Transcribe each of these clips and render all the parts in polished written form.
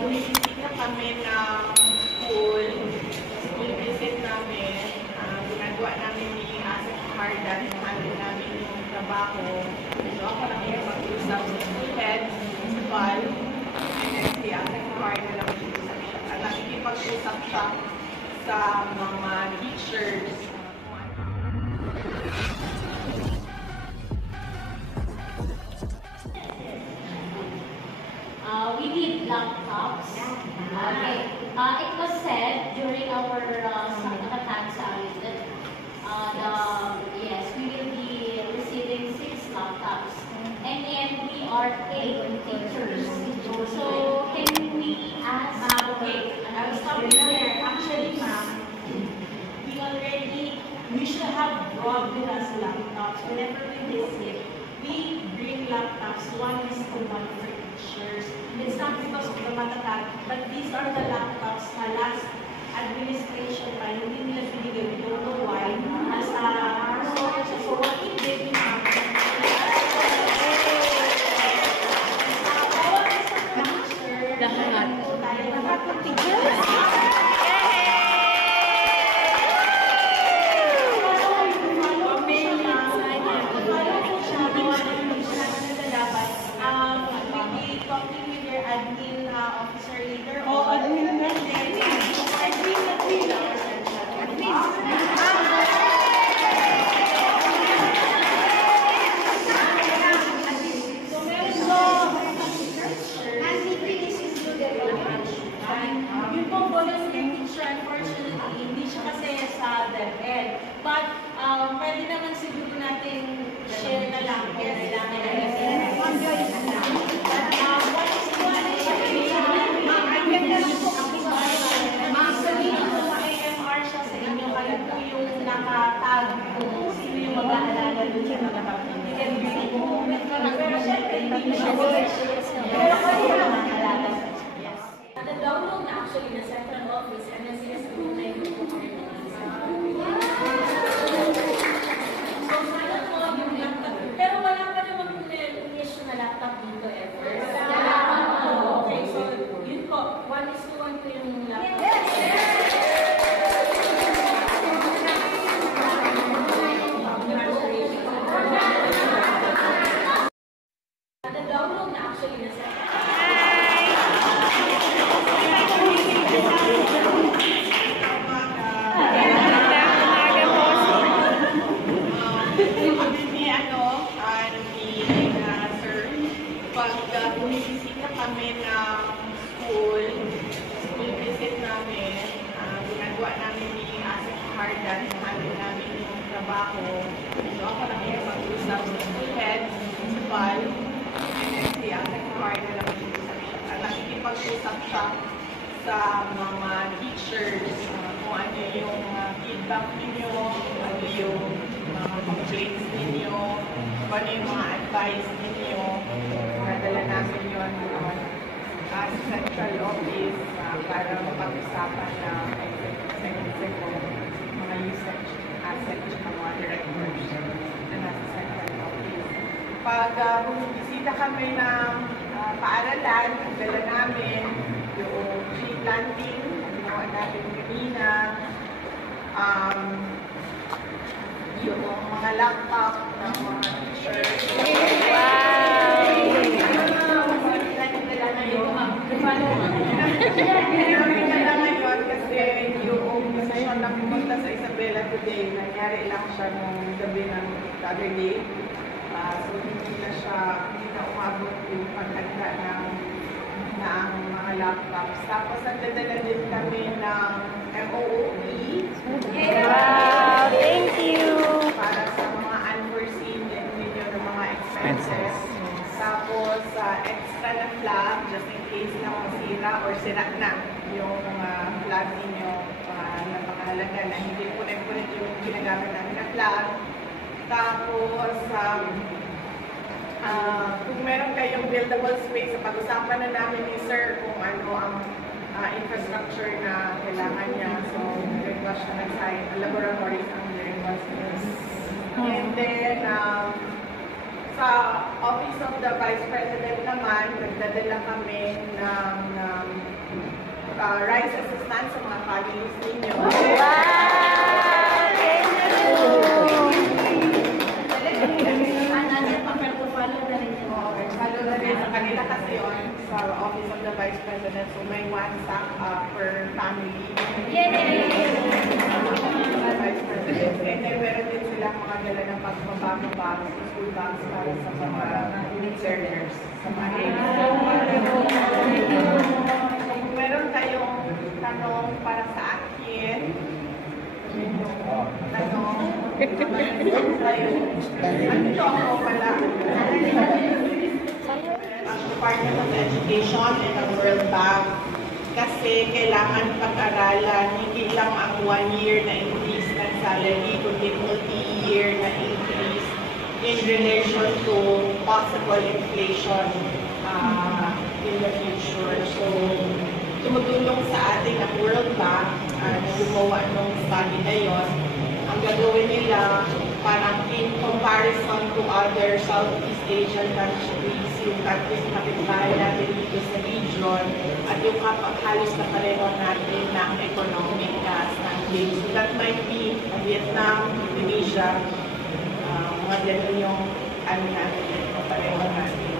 bumisisita kami ng school visit namin. Ginagawa namin yung asset cardan, handle namin yung trabaho. So ako nakikipag-usap sa school head, principal, and then si asset cardan nakikipag-usap siya sa mga teachers. We need laptops. Okay. It was said during our Nakatan Summit that yes, we will be receiving 6 laptops, and then we are 8 teachers. So can we ask? Okay, I was stopping there. Actually, ma'am, we should have brought with us laptops. Whenever we visit, we bring laptops. 1:1 for teachers. It's not because of the Matatat, but these are the laptops na last administration pa, hindi nila binigay. We don't know why. So what we did, ma'am, pwede naman siguro natin share na lang kung kailangan AMR siya sa inyo, kayo po yung nakatag kung sino yung mag-aalala doon sa nakapagpapagyan. Pero syempre, hindi siya pero kayo yung mag-aalala. Na-download na actually na central office and na CSO na yung pero wala pa naman issue na laptop dito ever. Okay, so yun po, 1:1 po yung laptop. Na-download na actually na central. Pag bumisisita kami ng school visit namin, ginagawa namin yung asset cardan, handle namin yung trabaho. So ako nakikipag-usap sa school head, principal, and then si asset cardan nakikipag-usap siya sa mga teachers, kung ano yung feedback ninyo, kung ano yung complaints ninyo, kung ano yung mga advice ninyo. Nadala namin yun sa central office para mapag-usapan na executive mga usage assets ng mga directors na nasa central office. Pag bumisita kami ng paaralan, nadala namin yung tree planting, ginawa natin kanina, yung mga laptop ng mga teachers. Pinagpinala ngayon kasi yung session na pumunta sa Isabela today, nangyari lang siya nung gabi ng other day. So hindi na umabot yung paghanda ng mga laptops. Tapos nagdadala din kami ng MOOE. Wow, thank you! Para sa mga unforeseen din ninyo ng mga expenses. Tapos extra na flag, just in case na masira or sira na yung mga flag ninyo na pangahalaga na hindi punit-punit yung ginagamit namin na flag. Tapos, kung meron kayong buildable space, pag-usapan na namin ni Sir kung ano ang infrastructure na kailangan niya. So, request siya ng site, laboratories ang request niya. And then, sa Office of the Vice President naman, nagdadala kami ng rice assistance sa mga families ninyo. Follow na rin sa kanila kasi yun sa Office of the Vice President. So may one sack per family. Vice President. And then meron din silang mga dala ng pagbababa sa school bags para sa mga learners. Sa mga kung meron kayong tanong para sa akin, ano ako pala? Ang Department of Education and ang World Bank kasi kailangan pag-aralan hindi lang ang 1 year na increase ng salary kundi multi-year na increase in relation to possible inflation in the future. So, tumutulong sa atin ang World Bank na gumawa ng study na yon. Ang gagawin nila parang in comparison to other Southeast Asian countries, yung countries na kapitbahay natin dito sa region, at yung halos na pareho natin ng economic standing. So that might be Vietnam, Indonesia, mga ganun yung ano natin, pareho natin.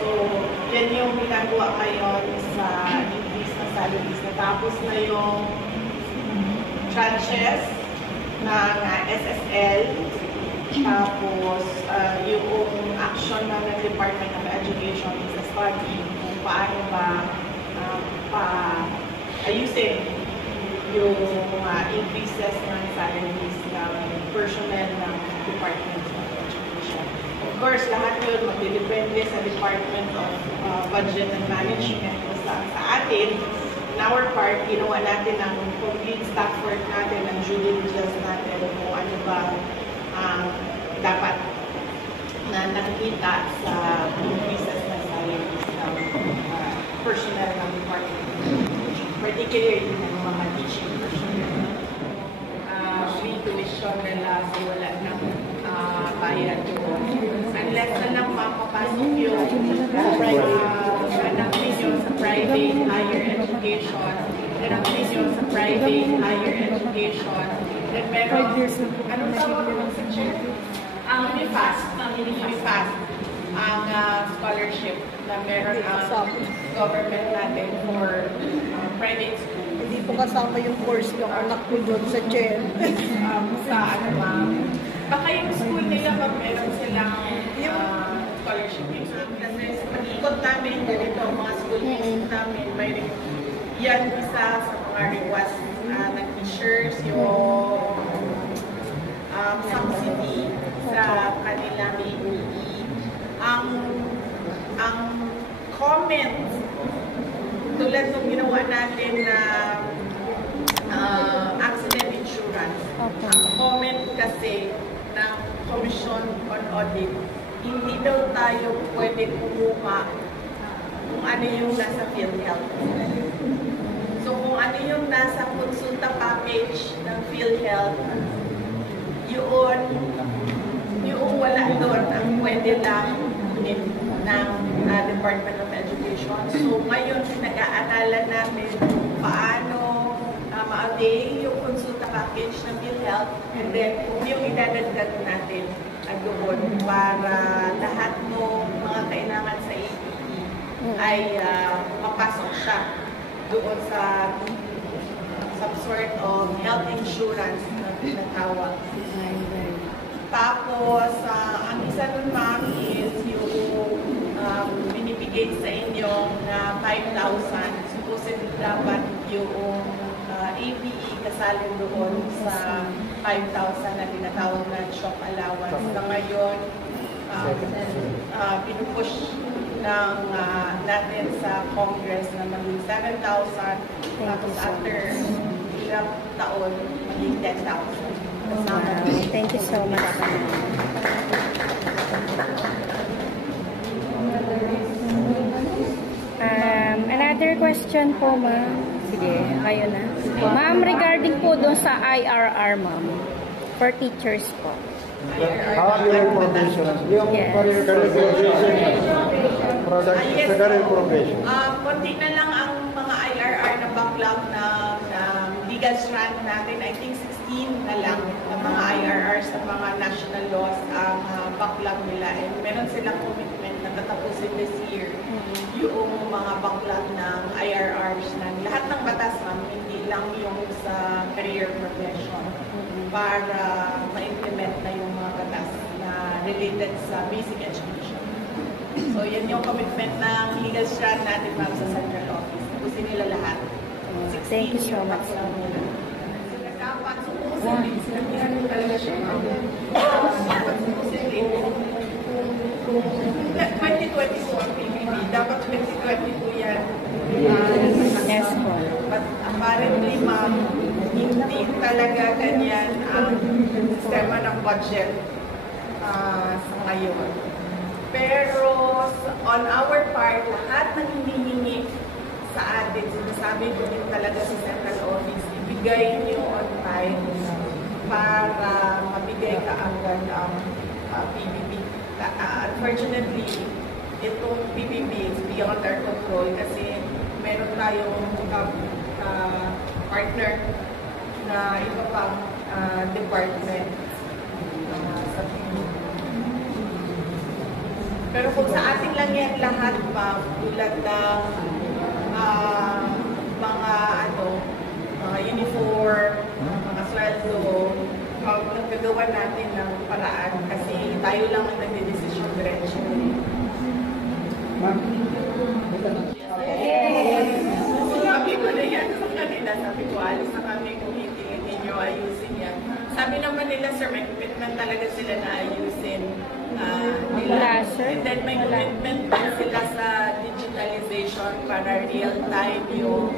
So, yan yung ginagawa ngayon sa increase na salaries. Natapos na yung tranches ng SSL, tapos yung action ng Department of Education is a study kung paano ba ayusin yung increases ng salaries ng personnel ng Department of Education. Of course, lahat yun magdidepende sa Department of Budget and Management. Sa atin, in our part, ginawa natin ang complete staff work natin, ang due diligence natin, kung ano ba dapat na nakikita sa increases na salaries ng personnel ng department. Particularly ng mga teaching personnel. Free tuition nila, so wala nang bayad doon. Unless na lang mapapasok yung anak ninyo sa private higher education, anak ninyo sa private higher education, then meron, anong tawag naman sa chair? UniFast. Ang scholarship na meron ang government natin for private school. Hindi po kasama yung course ng anak ko doon sa Chen. Sa ano ma'am. Baka yung school nila pag meron silang scholarship. Kasi sa pag-ikot namin, ganito ang mga school namin, may yan isa sa mga request na teachers, yung subsidy sa kanilang EE. Ang comment tulad ng ginawa natin na accident insurance. Ang comment kasi ng Commission on Audit, hindi daw tayo pwede kumuha kung ano yung nasa PhilHealth. So kung ano yung nasa konsulta package ng PhilHealth, yung wala doon ang pwede lang ng Department of Education. So ngayon, nag-aaralan namin paano ma-avail yung konsulta package ng PhilHealth and then yung idadagdag natin doon para lahat ng mga kailangan sa APE ay mapasok siya doon sa some sort of health insurance na tinatawag. Tapos, ang isa nun ma'am is yung binibigay sa inyo na 5,000. Supposedly dapat yung APE kasali doon sa 5,000 na tinatawag na shock allowance. Sa ngayon, pinupush ng natin sa Congress na maging 7,000. Tapos after ilang taon, maging 10,000. Wow, thank you so much. Another question po, ma'am. Sige, kayo na. Ma'am, regarding po doon sa IRR, ma'am, for teachers po. Career probation. Yung Yes. career probation. Product, Yes. career probation. Konti na lang ang mga IRR na legal strand natin, I think 16 na lang ng mga IRRs, ng mga national laws ang backlog nila. And meron silang commitment na tatapusin this year yung mga backlog ng IRRs na lahat ng batas, ma'am, hindi lang yung sa career profession para ma-implement na yung mga batas na related sa basic education. So, yan yung commitment ng legal strand natin, ma'am, sa central office. Tapusin nila lahat. Thank you so much. Dapat supusin din. Talaga siya, ma'am. Dapat supusin din. 2022 ang PBB. Dapat 2022 yan. Yes po. But apparently, ma'am, hindi talaga ganyan ang sistema ng budget sa ngayon. Pero on our part, lahat ng hinihingi sa atin, sinasabi ko din talaga sa central office, ibigay niyo on time para mabigay ka agad ang PBB. Unfortunately, itong PBB is beyond our control kasi meron tayong partner na iba pang department sa PBB. Pero kung sa atin lang yan lahat, ma'am, tulad ng mga uniform, mga sweldo, nagagawa natin ng paraan kasi tayo lang ang nagdedesisyon diretso. Ma'am, Sabi ko na yan sa kanila, sabi ko, alis na kami kung hindi ninyo ayusin yan. Sabi naman nila, sir, may commitment talaga sila na ayusin. And then may commitment din sila sa digitalization para real-time yung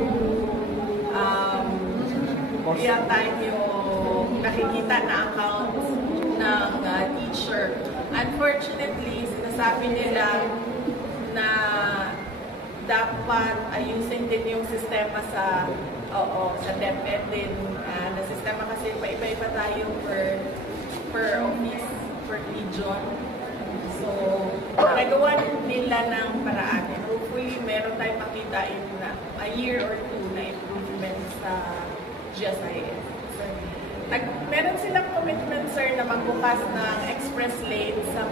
nakikita na accounts ng teacher. Unfortunately, sinasabi nila na dapat ayusin din yung sistema sa DepEd din na sistema kasi iba-iba tayo per office, per region. So, nagawa nila ng paraan. And hopefully, meron tayong makita in a year or two na improvement sa GSIS. So, meron silang commitment, sir, na magbukas ng express lane sa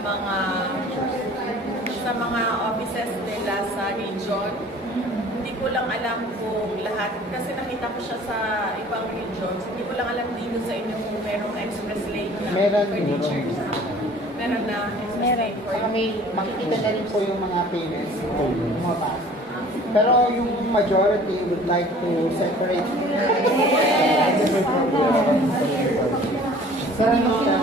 mga offices nila sa region. Hindi ko lang alam kung lahat, kasi nakita ko siya sa ibang regions. Hindi ko lang alam dito sa inyo kung merong express lane na meron for teachers. Meron na express lane for Saka may makikita na rin po yung mga payments po, mga taas. Pero yung majority would like to separate. sir, ano siya?